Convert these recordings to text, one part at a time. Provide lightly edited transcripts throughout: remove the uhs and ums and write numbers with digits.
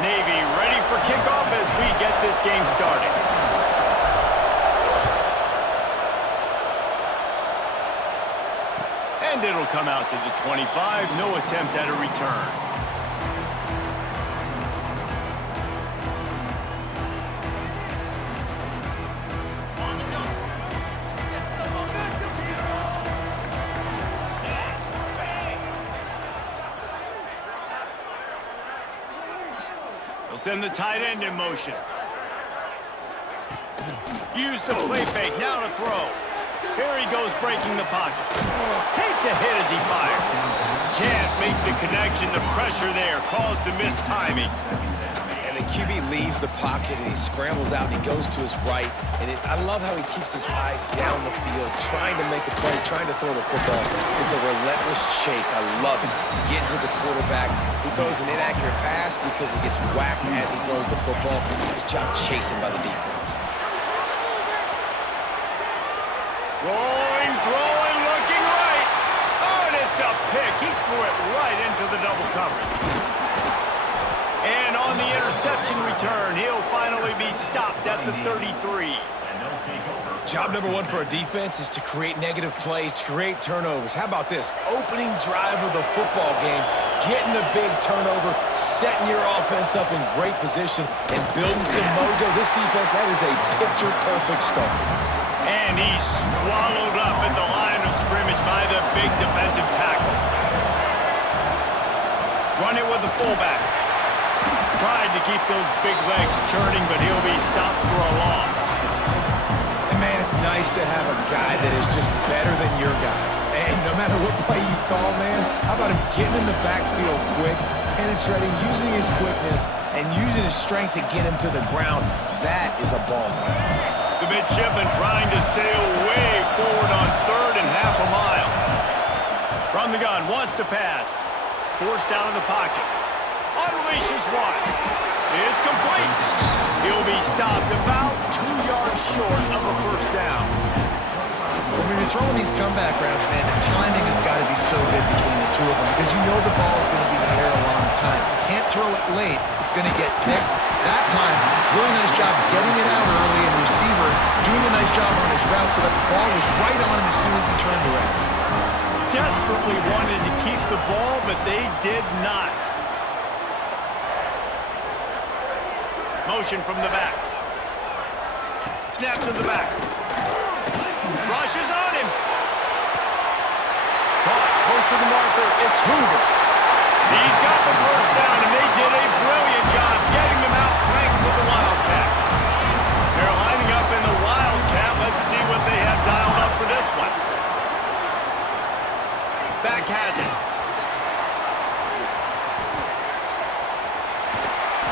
Navy ready for kickoff as we get this game started. And it'll come out to the 25. No attempt at a return. They'll send the tight end in motion. Use the play fake, now to throw. Here he goes breaking the pocket. Takes a hit as he fires. Can't make the connection, the pressure there caused the missed timing. And the QB leaves the pocket and he scrambles out and he goes to his right. And I love how he keeps his eyes down the field, trying to make a play, trying to throw the football with a relentless chase. I love it. Getting to the quarterback. He throws an inaccurate pass because he gets whacked as he throws the football. Nice job chasing by the defense. Rolling, throwing, looking right. Oh, and it's a pick. He threw it right into the double coverage. And on the interception return, he'll finally be stopped at the 33. Job number one for a defense is to create negative plays, to create turnovers. How about this? Opening drive of the football game, getting the big turnover, setting your offense up in great position, and building some mojo. This defense, that is a picture-perfect start. And he's swallowed up at the line of scrimmage by the big defensive tackle. Run it with the fullback. Tried to keep those big legs churning, but he'll be stopped for a loss. And man, it's nice to have a guy that is just better than your guys. And no matter what play you call, man, how about him getting in the backfield quick, penetrating, using his quickness, and using his strength to get him to the ground. That is a ball. The midshipman trying to sail way forward on third and half a mile. From the gun, wants to pass. Forced out of the pocket. Unleashes one. It's complete. He'll be stopped about 2 yards short of a first down. When you're throwing these comeback routes, man, the timing has got to be so good between the two of them because you know the ball is going to be in the air a long time. You can't throw it late. It's going to get picked. That time, really nice job getting it out early, and the receiver doing a nice job on his route so that the ball was right on him as soon as he turned around. Desperately wanted to keep the ball, but they did not. Motion from the back. Snap to the back. Rushes on him. Caught close to the marker. It's Hoover. He's got the first down, and they did a brilliant job getting them out flanked with the Wildcat. They're lining up in the Wildcat. Let's see what they have dialed up for this one. Back has it.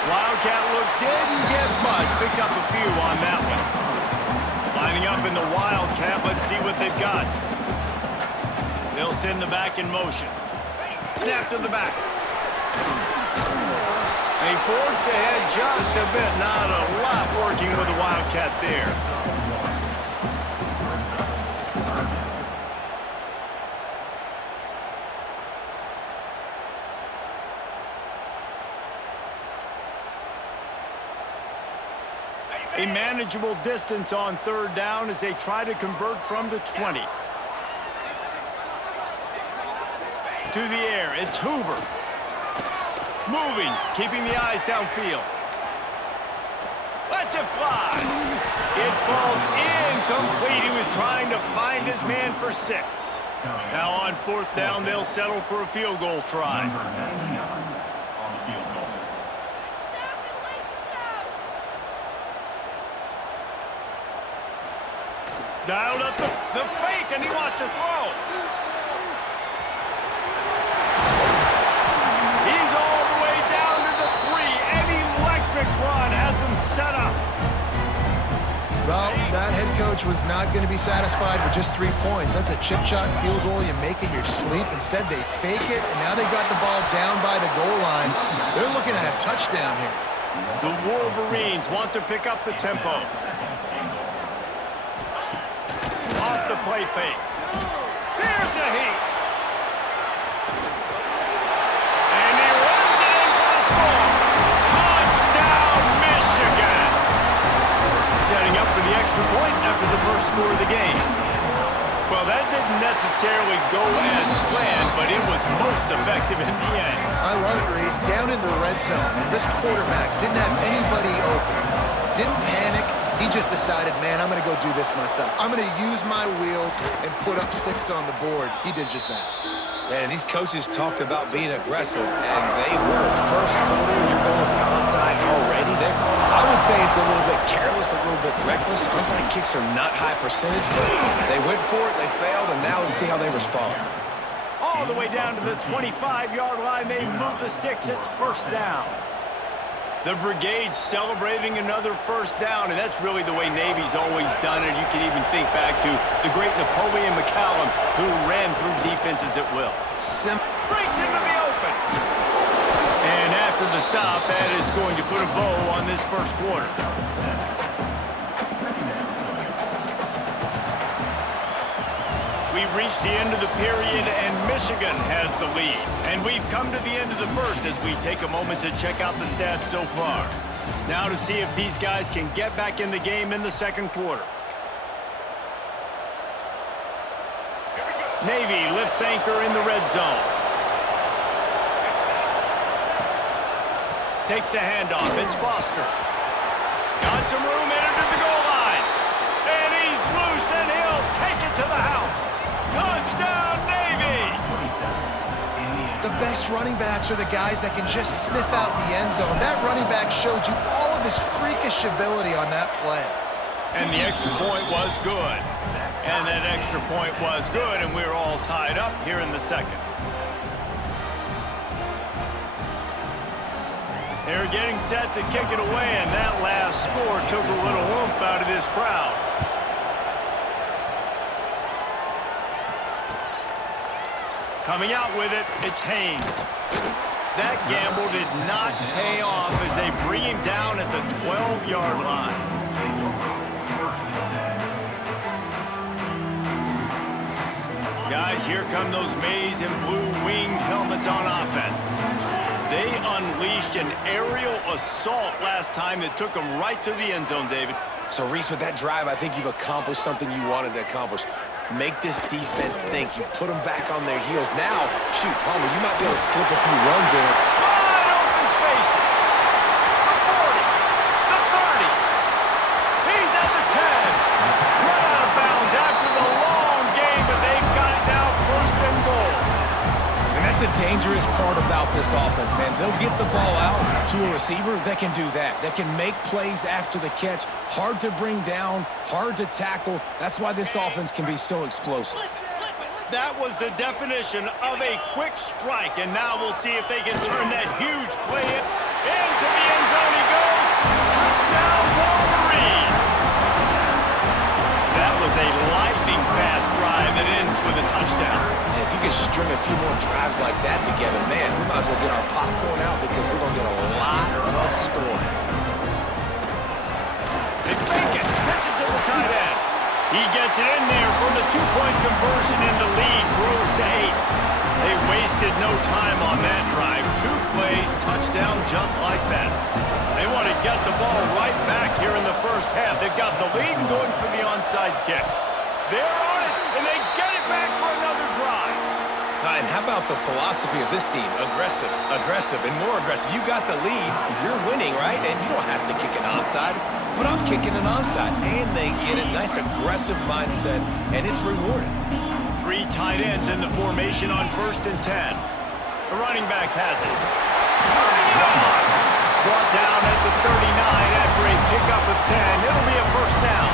Wildcat look didn't get much. Picked up a few on that one. Lining up in the Wildcat. Let's see what they've got. They'll send the back in motion. Snap to the back. They forced ahead just a bit. Not a lot working with the Wildcat there. A manageable distance on third down as they try to convert from the 20. To the air, it's Hoover. Moving, keeping the eyes downfield. Lets it fly. It falls incomplete. He was trying to find his man for 6. Now on fourth down, they'll settle for a field goal try. Dialed up the fake, and he wants to throw. He's all the way down to the 3. An electric run has him set up. Well, that head coach was not going to be satisfied with just 3 points. That's a chip-shot field goal you make in your sleep. Instead, they fake it, and now they got the ball down by the goal line. They're looking at a touchdown here. The Wolverines want to pick up the tempo. Off the play fake. There's a heat. And he runs it in for the score. point after the first score of the game. Well, that didn't necessarily go as planned, but it was most effective in the end. I love it, Reese. Down in the red zone, and this quarterback didn't have anybody open. Didn't panic. He just decided, man, I'm going to go do this myself. I'm going to use my wheels and put up 6 on the board. He did just that. And these coaches talked about being aggressive, and they were. First quarter, you're going with the onside already. I would say it's a little bit careless, a little bit reckless. Onside kicks are not high percentage, but they went for it, they failed, and now let's see how they respond. All the way down to the 25-yard line, they move the sticks. It's first down. The Brigade celebrating another first down, and that's really the way Navy's always done it. You can even think back to the great Napoleon McCallum, who ran through defenses at will. Breaks into the open. And after the stop, that is going to put a bow on this first quarter. We've reached the end of the period, and Michigan has the lead. And we've come to the end of the first as we take a moment to check out the stats so far. Now to see if these guys can get back in the game in the second quarter. Navy lifts anchor in the red zone. Takes the handoff. It's Foster. Got some room into the goal line. And he's loose, and he'll take it to the house. Touchdown, Navy! The best running backs are the guys that can just sniff out the end zone. That running back showed you all of his freakish ability on that play. And the extra point was good. And that extra point was good, and we're all tied up here in the second. They're getting set to kick it away, and that last score took a little oomph out of this crowd. Coming out with it, it's Haynes. That gamble did not pay off as they bring him down at the 12-yard line. Guys, here come those maize and blue winged helmets on offense. They unleashed an aerial assault last time that took them right to the end zone, David. So, Reese, with that drive, I think you've accomplished something you wanted to accomplish. Make this defense think. You put them back on their heels. Now, shoot, Palmer, you might be able to slip a few runs in it. Wide open spaces. The 40. The 30. He's at the 10. Run out of bounds after the long game, but they've got it now first and goal. And that's the dangerous part about this offense, man. They'll get the ball out to a receiver that can do that. That can make plays after the catch. Hard to bring down, hard to tackle. That's why this offense can be so explosive. That was the definition of a quick strike, and now we'll see if they can turn that huge play into the end zone. He goes. Touchdown, Wolverines. That was a lightning-fast drive that ends with a touchdown. And if you can string a few more drives like that together, man, we might as well get our popcorn out because we're going to get a lot of scoring. They fake it, pitch it to the tight end. He gets it in there for the two-point conversion, and the lead grows to 8. They wasted no time on that drive. 2 plays, touchdown just like that. They want to get the ball right back here in the first half. They've got the lead and going for the onside kick. They're on it, and they get it back for another drive. And how about the philosophy of this team? Aggressive, aggressive, and more aggressive. You got the lead, you're winning, right? And you don't have to kick an onside, but I'm kicking an onside. And they get it. Nice aggressive mindset, and it's rewarded. 3 tight ends in the formation on 1st and 10. The running back has it. Turning it on. Brought down at the 39 after a pickup of 10. It'll be a first down.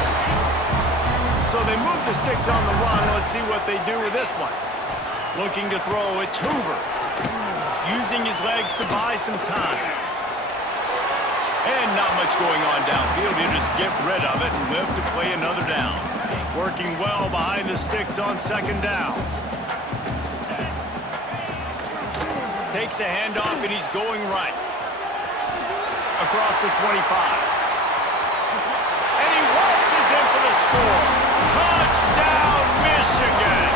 So they move the sticks on the run. Let's see what they do with this one. Looking to throw, it's Hoover. Using his legs to buy some time. And not much going on downfield. You just get rid of it and live to play another down. Working well behind the sticks on 2nd down. Takes the handoff, and he's going right. Across the 25. And he waltzes in for the score. Touchdown, Michigan!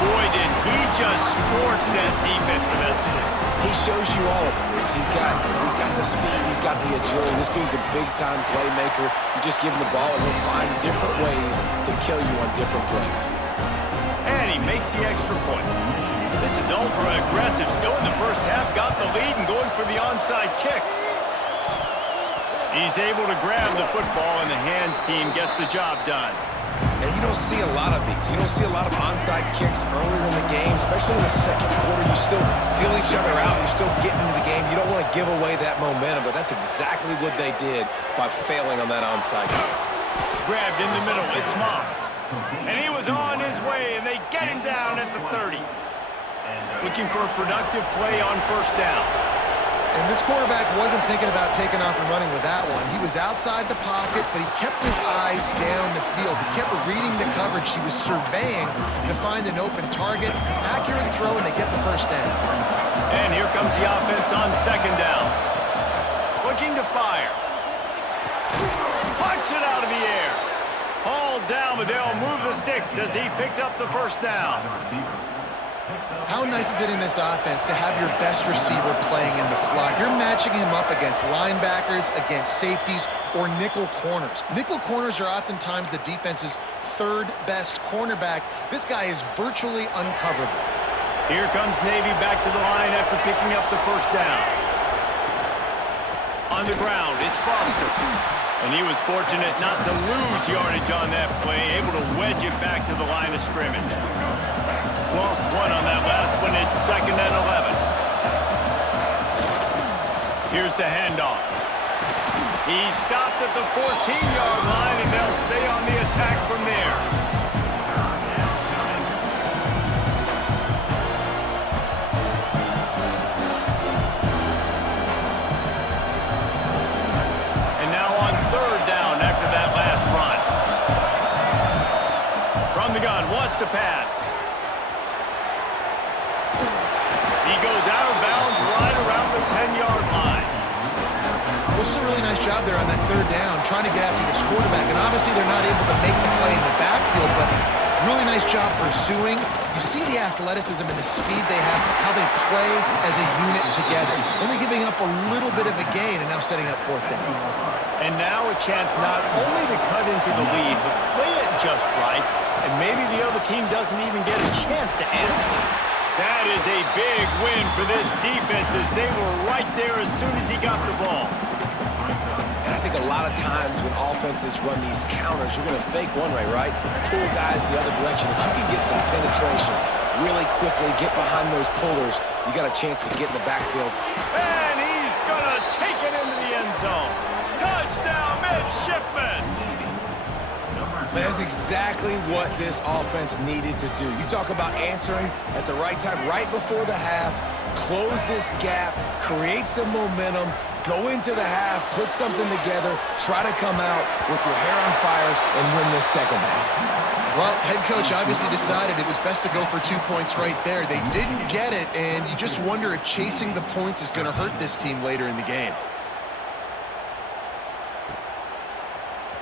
Boy, did he just scorch that defense for that score. He shows you all of it, Riggs. He's got the speed, he's got the agility. This dude's a big-time playmaker. You just give him the ball, and he'll find different ways to kill you on different plays. And he makes the extra point. This is ultra-aggressive. Still in the first half, got the lead and going for the onside kick. He's able to grab the football, and the hands team gets the job done. And you don't see a lot of these. You don't see a lot of onside kicks earlier in the game, especially in the second quarter. You still feel each other out. You're still getting into the game. You don't want to give away that momentum, but that's exactly what they did by failing on that onside kick. Grabbed in the middle. It's Moss. And he was on his way, and they get him down at the 30. Looking for a productive play on first down. And this quarterback wasn't thinking about taking off and running with that one. He was outside the pocket, but he kept his eyes down the field. He kept reading the coverage. He was surveying to find an open target. Accurate throw, and they get the first down. And here comes the offense on second down. Looking to fire. Punch it out of the air. Hauled down, but they'll move the sticks as he picks up the first down. How nice is it in this offense to have your best receiver playing in the slot? You're matching him up against linebackers, against safeties, or nickel corners. Nickel corners are oftentimes the defense's third best cornerback. This guy is virtually uncoverable. Here comes Navy back to the line after picking up the first down. On the ground, it's Foster. And he was fortunate not to lose yardage on that play, able to wedge it back to the line of scrimmage. Lost one on that last one. It's 2nd and 11. Here's the handoff. He stopped at the 14-yard line, and they'll stay on the attack from there. And now on third down after that last run. From the gun, wants to pass. He goes out of bounds right around the 10-yard line. Well, it's a really nice job there on that third down, trying to get after this quarterback. And obviously they're not able to make the play in the backfield, but really nice job pursuing. You see the athleticism and the speed they have, how they play as a unit together. Only giving up a little bit of a gain and now setting up fourth down. And now a chance not only to cut into the lead, but play it just right, and maybe the other team doesn't even get a chance to answer. That is a big win for this defense as they were right there as soon as he got the ball. And I think a lot of times when offenses run these counters, you're going to fake one way, right? Pull guys the other direction. If you can get some penetration really quickly, get behind those pullers, you got a chance to get in the backfield. And he's going to take it into the end zone. Touchdown, Midshipman! That's exactly what this offense needed to do. You talk about answering at the right time, right before the half, close this gap, create some momentum, go into the half, put something together, try to come out with your hair on fire and win this second half. Well, head coach obviously decided it was best to go for 2 points right there. They didn't get it, and you just wonder if chasing the points is going to hurt this team later in the game.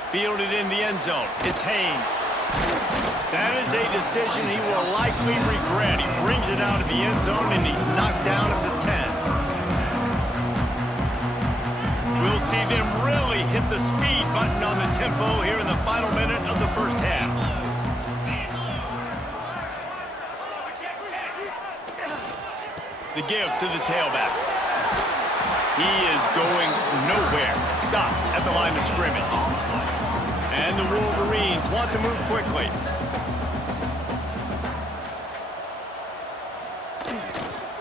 Fielded in the end zone. It's Haynes. That is a decision he will likely regret. He brings it out of the end zone, and he's knocked down at the 10. We'll see them really hit the speed button on the tempo here in the final minute of the first half. The give to the tailback. He is going nowhere. Stop at the line of scrimmage. And the Wolverines want to move quickly.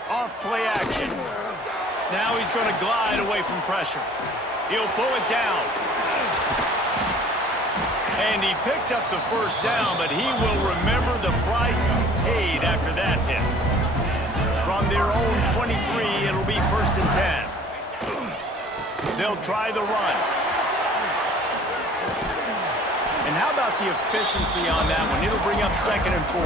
Off play action. Now he's going to glide away from pressure. He'll pull it down. And he picked up the first down, but he will remember the price he paid after that hit. From their own 23, it'll be 1st and 10. They'll try the run. And how about the efficiency on that one? It'll bring up 2nd and 4.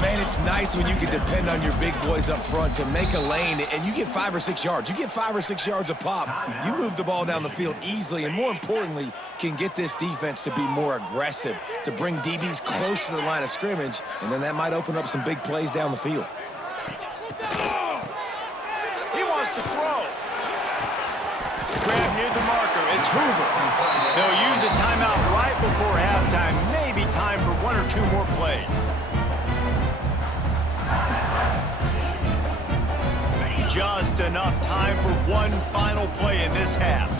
Man, it's nice when you can depend on your big boys up front to make a lane, and you get 5 or 6 yards. You get 5 or 6 yards a pop. You move the ball down the field easily, and more importantly, can get this defense to be more aggressive, to bring DBs close to the line of scrimmage, and then that might open up some big plays down the field. to throw. Grab near the marker. It's Hoover. They'll use a timeout right before halftime. Maybe time for one or two more plays. Just enough time for one final play in this half.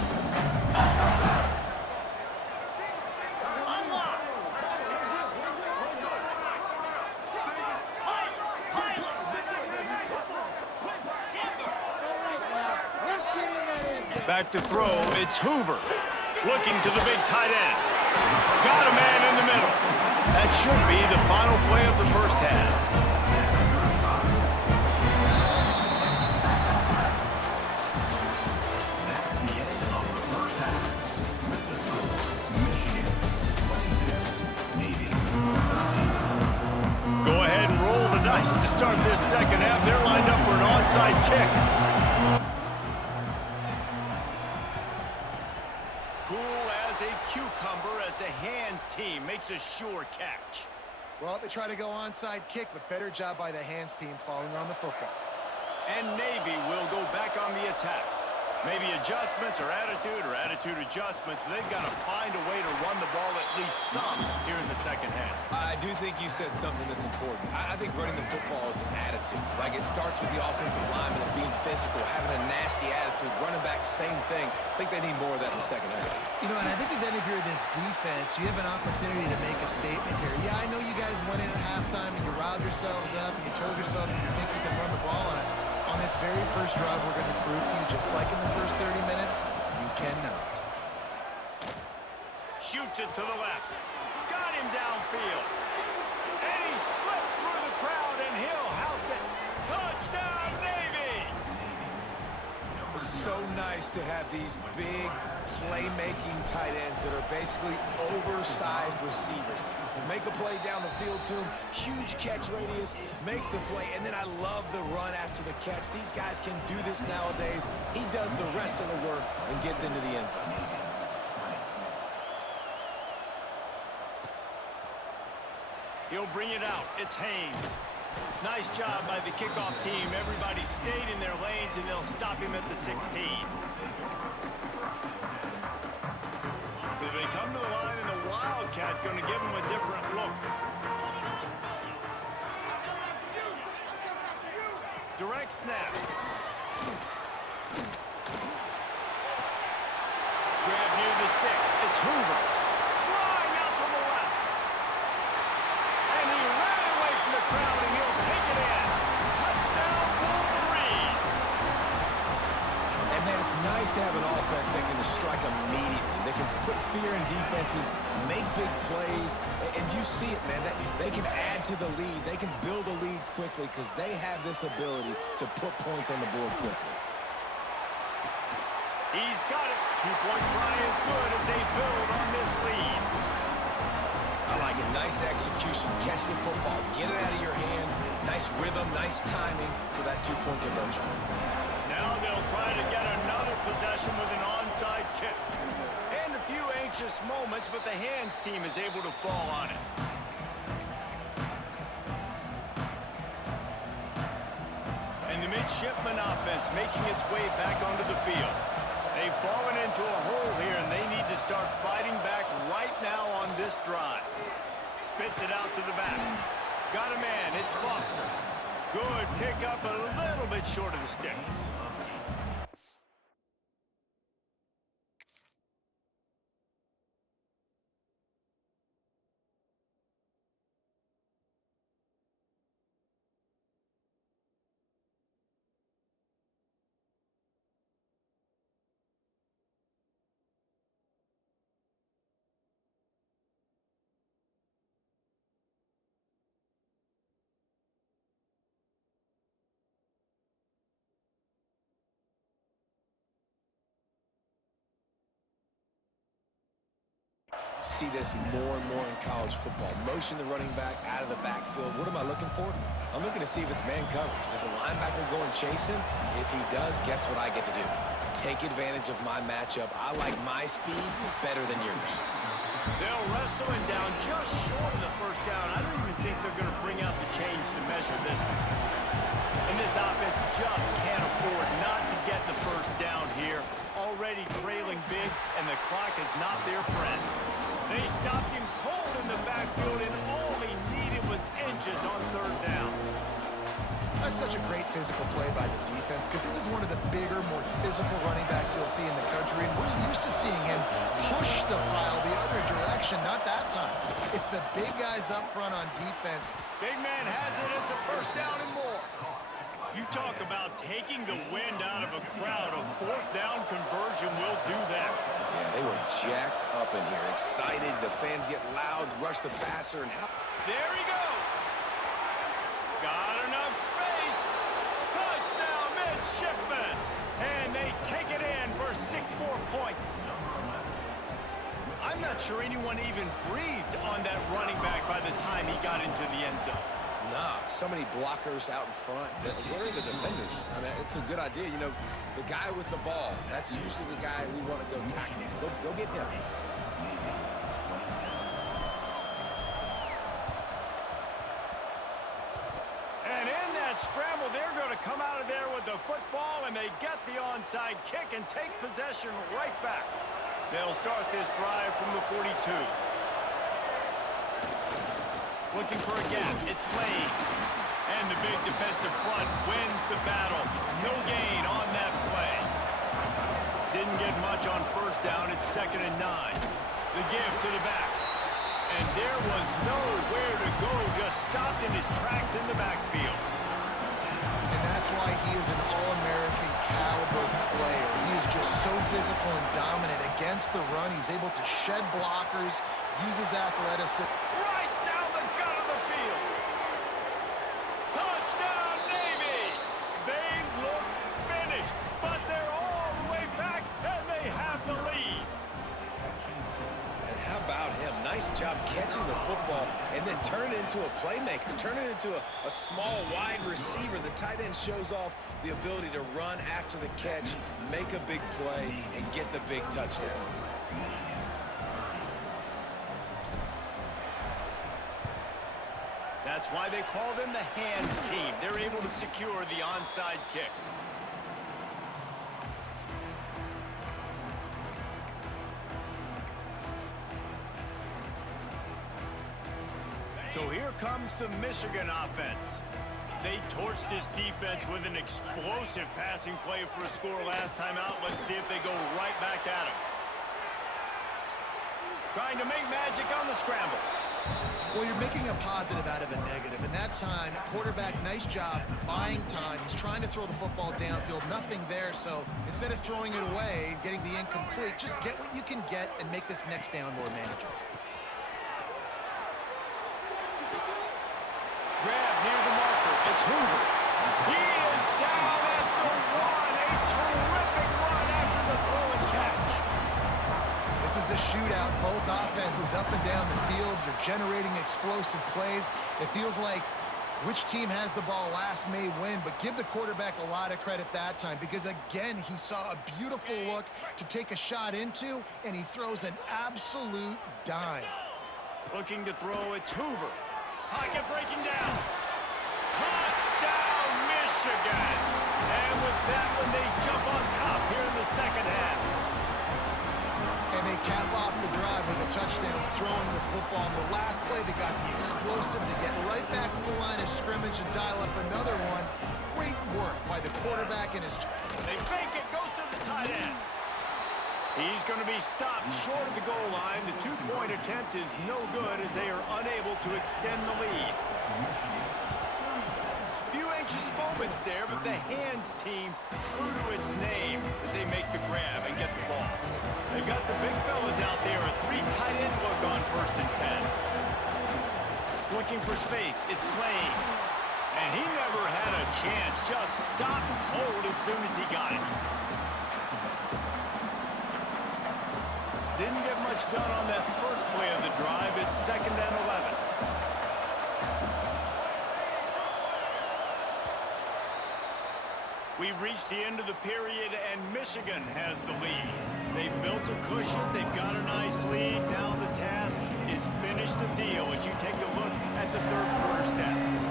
Back to throw, it's Hoover. Looking to the big tight end. Got a man in the middle. That should be the final play of the first half. Go ahead and roll the dice to start this second half. They're lined up for an onside kick. Cool as a cucumber as the hands team makes a sure catch. Well, they try to go onside kick, but better job by the hands team falling on the football. And Navy will go back on the attack. Maybe adjustments or attitude adjustments, but they've got to find a way to run the ball at least some here in the second half. I do think you said something that's important. I think running the football is an attitude. Like, it starts with the offensive lineman and being physical, having a nasty attitude. Running back, same thing. I think they need more of that in the second half. You know, and I think even if you're this defense, you have an opportunity to make a statement here. Yeah, I know you guys went in at halftime and you riled yourselves up and you told yourself that you think you can run the ball on us. On this very first drive, we're going to prove to you, just like in the first 30 minutes, you cannot. Shoots it to the left. Got him downfield. And he slipped through the crowd, and he'll house it. Touchdown, Navy! It's so nice to have these big, playmaking tight ends that are basically oversized receivers. They make a play down the field to him, huge catch radius, makes the play, and then I love the run after the catch. These guys can do this nowadays. He does the rest of the work and gets into the end zone. He'll bring it out. It's Haynes. Nice job by the kickoff team. Everybody stayed in their lanes, and they'll stop him at the 16. So they come to the line, and the Wildcat going to give him a different look. Direct snap. Grab near the sticks. It's Hoover. Flying out to the left. And he ran away from the crowd, and he'll take it in. Touchdown, Wolverines. And man, it's nice to have an offense that can strike immediately. They can put fear in defenses, make big plays, and you see it, man. They can add to the lead. They can build a lead quickly because they have this ability to put points on the board quickly. He's got it. Two-point try is good as they build on this lead. I like it. Nice execution. Catch the football. Get it out of your hand. Nice rhythm, nice timing for that two-point conversion. Now they'll try to get another possession with an onside kick. And a few anxious moments, but the hands team is able to fall on it. And the midshipman offense making its way back onto the field. They've fallen into a hole here, and they need to start fighting back right now on this drive. Spits it out to the back. Got a man. It's Foster. Good pick up, a little bit short of the sticks. See this more and more in college football. Motion the running back out of the backfield. What am I looking for? I'm looking to see if it's man coverage. Does a linebacker go and chase him? If he does, guess what I get to do? Take advantage of my matchup. I like my speed better than yours. They'll wrestle him down just short of the first down. I don't even think they're going to bring out the chains to measure this one. And this offense just can't afford not to get already trailing big, and the clock is not their friend. They stopped him cold in the backfield, and all he needed was inches on third down. That's such a great physical play by the defense because this is one of the bigger, more physical running backs you'll see in the country, and we're used to seeing him push the pile the other direction. Not that time. It's the big guys up front on defense. Big man has it. It's a first down and more. You talk about taking the wind out of a crowd. A fourth down conversion will do that. Yeah, they were jacked up in here, excited. The fans get loud, rush the passer, and how... There he goes. Got enough space. Touchdown, Midshipman. And they take it in for 6 more points. I'm not sure anyone even breathed on that running back by the time he got into the end zone. Nah, so many blockers out in front. Where are the defenders? I mean, it's a good idea. You know, the guy with the ball, that's usually the guy we want to go tackle. Go get him. And in that scramble, they're going to come out of there with the football, and they get the onside kick and take possession right back. They'll start this drive from the 42. Looking for a gap. It's Lane. And the big defensive front wins the battle. No gain on that play. Didn't get much on first down. It's 2nd and 9. The give to the back. And there was nowhere to go. Just stopped in his tracks in the backfield. And that's why he is an All-American caliber player. He is just so physical and dominant against the run. He's able to shed blockers, use his athleticism. Right down the gut of the field. Touchdown, Navy! They looked finished, but they're all the way back, and they have the lead. And how about him? Nice job catching the football and then turn it into a playmaker, turn it into a small, wide receiver. The tight end shows off the ability to run after the catch, make a big play, and get the big touchdown. That's why they call them the hands team. They're able to secure the onside kick. So here comes the Michigan offense. They torched this defense with an explosive passing play for a score last time out. Let's see if they go right back at him. Trying to make magic on the scramble. Well, you're making a positive out of a negative. And that time, quarterback, nice job buying time. He's trying to throw the football downfield. Nothing there. So instead of throwing it away, getting the incomplete, just get what you can get and make this next down more manageable. Grab near the marker. It's Hoover. He is down at the 1. A terrific run after the throw and catch. This is a shootout. Both offenses up and down the field. They're generating explosive plays. It feels like which team has the ball last may win, but give the quarterback a lot of credit that time because, again, he saw a beautiful look to take a shot into, and he throws an absolute dime. Looking to throw, it's Hoover. Pocket breaking down. Touchdown, Michigan. And with that one, they jump on top here in the second half. And they cap off the drive with a touchdown, throwing the football. In the last play, they got the explosive to get right back to the line of scrimmage and dial up another one. Great work by the quarterback and his... They fake it, goes to the tight end. He's going to be stopped short of the goal line. The two-point attempt is no good as they are unable to extend the lead. Few anxious moments there, but the hands team true to its name as they make the grab and get the ball. They've got the big fellas out there, a 3 tight end look on 1st and 10. Looking for space, it's Lane. And he never had a chance, just stopped cold as soon as he got it. Didn't get much done on that first play of the drive. It's 2nd and 11. We've reached the end of the period, and Michigan has the lead. They've built a cushion. They've got a nice lead. Now the task is finish the deal as you take a look at the third quarter stats.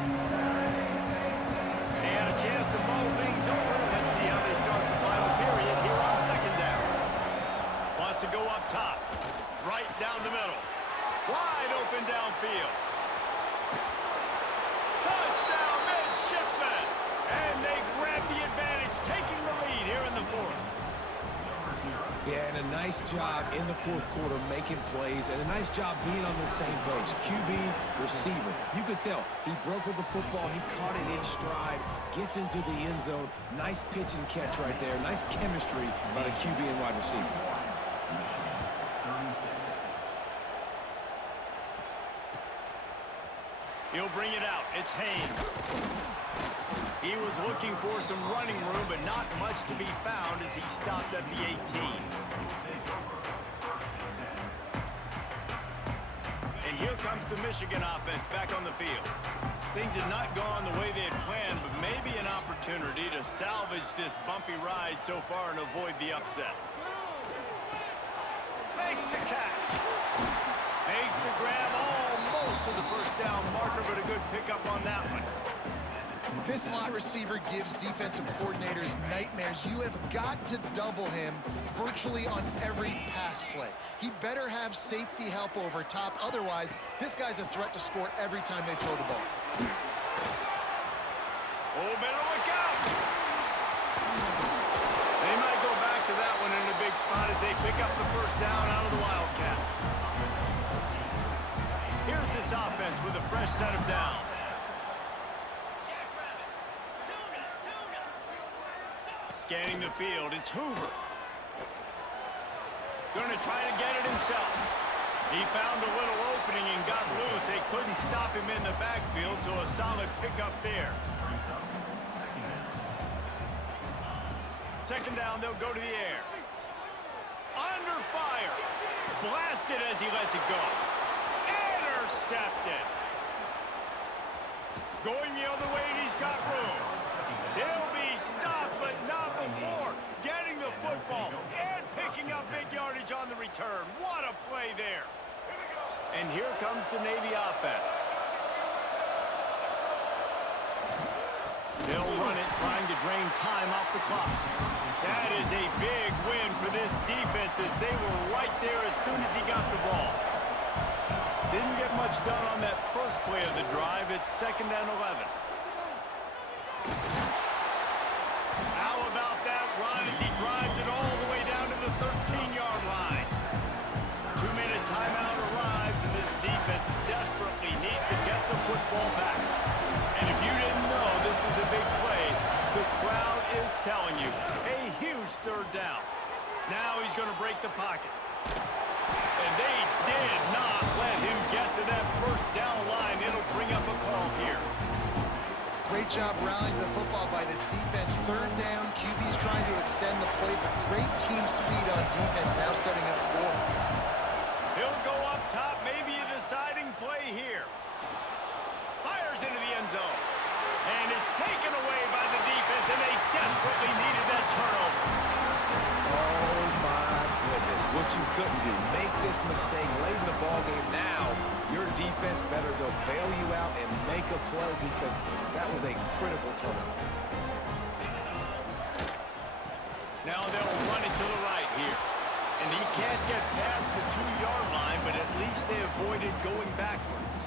They had a chance to mull things over. Let's see how they start the final period here on 2nd down. Yeah, and a nice job in the fourth quarter making plays, and a nice job being on the same page. QB, receiver. You could tell he broke with the football. He caught it in stride, gets into the end zone. Nice pitch and catch right there. Nice chemistry by the QB and wide receiver. He'll bring it out. It's Haynes. He was looking for some running room, but not much to be found as he stopped at the 18. And here comes the Michigan offense back on the field. Things had not gone the way they had planned, but maybe an opportunity to salvage this bumpy ride so far and avoid the upset. Makes the catch. Makes the grab almost to the first down marker, but a good pickup on that one. This slot receiver gives defensive coordinators nightmares. You have got to double him virtually on every pass play. He better have safety help over top. Otherwise, this guy's a threat to score every time they throw the ball. Oh, better look out! They might go back to that one in a big spot as they pick up the first down out of the Wildcat. Here's this offense with a fresh set of downs. Scanning the field, it's Hoover. Gonna try to get it himself. He found a little opening and got loose. They couldn't stop him in the backfield, so a solid pickup there. Second down, they'll go to the air. Under fire. Blasted as he lets it go. Intercepted. Going the other way, and he's got room. He'll be stopped, but not before getting the football and picking up big yardage on the return. What a play there. And here comes the Navy offense. They'll run it, trying to drain time off the clock. That is a big win for this defense as they were right there as soon as he got the ball. Didn't get much done on that first play of the drive. It's 2nd and 11. How about that run as he drives it all the way down to the 13-yard line? 2-minute timeout arrives, and this defense desperately needs to get the football back. And if you didn't know this was a big play, the crowd is telling you. A huge third down. Now he's going to break the pocket. And they did not let him get to that first down line. It'll bring up a call here. Great job rallying the football by this defense. Third down, QB's trying to extend the play, but great team speed on defense, now setting up fourth. He'll go up top, maybe a deciding play here. Fires into the end zone. And it's taken away by the defense, and they desperately needed that turnover. Oh, my goodness. What you couldn't do. Make this mistake late in the ballgame now. Your defense better go bail you out and make a play because that was a critical turnover. Now they'll run it to the right here. And he can't get past the 2-yard line, but at least they avoided going backwards.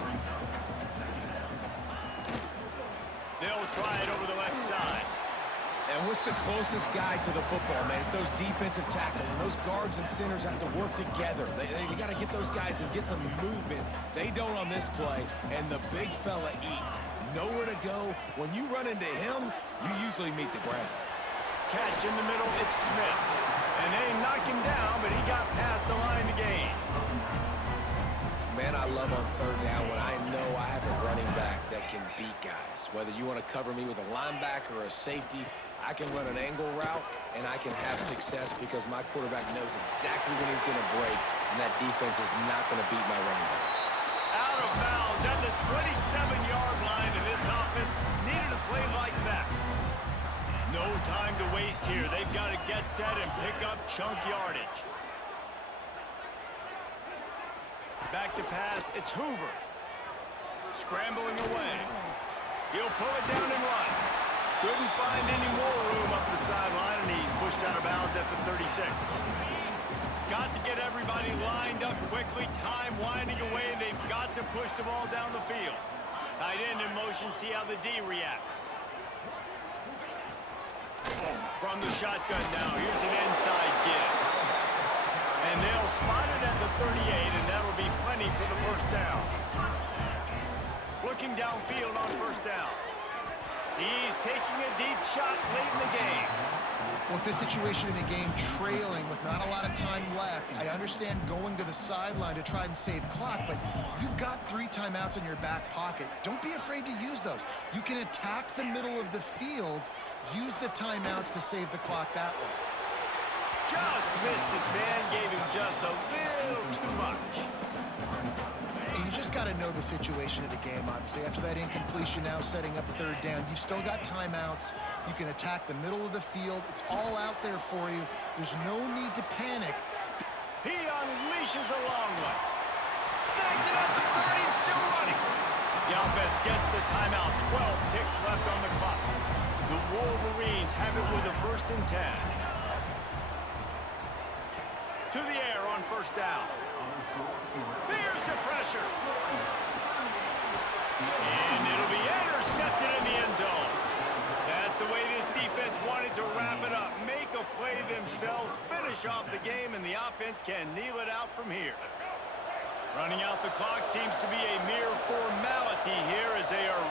They'll try it over the left side. And what's the closest guy to the football, man? It's those defensive tackles, and those guards and centers have to work together. They got to get those guys and get some movement. They don't on this play, and the big fella eats. Nowhere to go. When you run into him, you usually meet the ground. Catch in the middle, it's Smith. And they knock him down, but he got past the line to gain. Man, I love on third down when I know I have a running back that can beat guys. Whether you want to cover me with a linebacker or a safety, I can run an angle route, and I can have success because my quarterback knows exactly when he's going to break, and that defense is not going to beat my running back. Out of bounds at the 27-yard line, and this offense needed a play like that. No time to waste here. They've got to get set and pick up chunk yardage. Back to pass, it's Hoover. Scrambling away. He'll pull it down and run. Couldn't find any more room up the sideline, and he's pushed out of bounds at the 36. Got to get everybody lined up quickly. Time winding away. They've got to push the ball down the field. Tight end in motion, see how the D reacts. From the shotgun now, here's an inside give. And they'll spot it at the 38, and that'll be plenty for the first down. Looking downfield on first down. He's taking a deep shot late in the game. With this situation in the game, trailing with not a lot of time left, I understand going to the sideline to try and save clock, but you've got 3 timeouts in your back pocket. Don't be afraid to use those. You can attack the middle of the field, use the timeouts to save the clock that way. Just missed his man, gave him just a little too much. And you just got to know the situation of the game, obviously. After that incompletion, now setting up 3rd down, you've still got timeouts. You can attack the middle of the field. It's all out there for you. There's no need to panic. He unleashes a long one. Snags it at the 30 and still running. The offense gets the timeout. 12 ticks left on the clock. The Wolverines have it with a 1st and 10. To the air on first down. There's the pressure. And it'll be intercepted in the end zone. That's the way this defense wanted to wrap it up. Make a play themselves, finish off the game, and the offense can kneel it out from here. Running out the clock seems to be a mere formality here as they are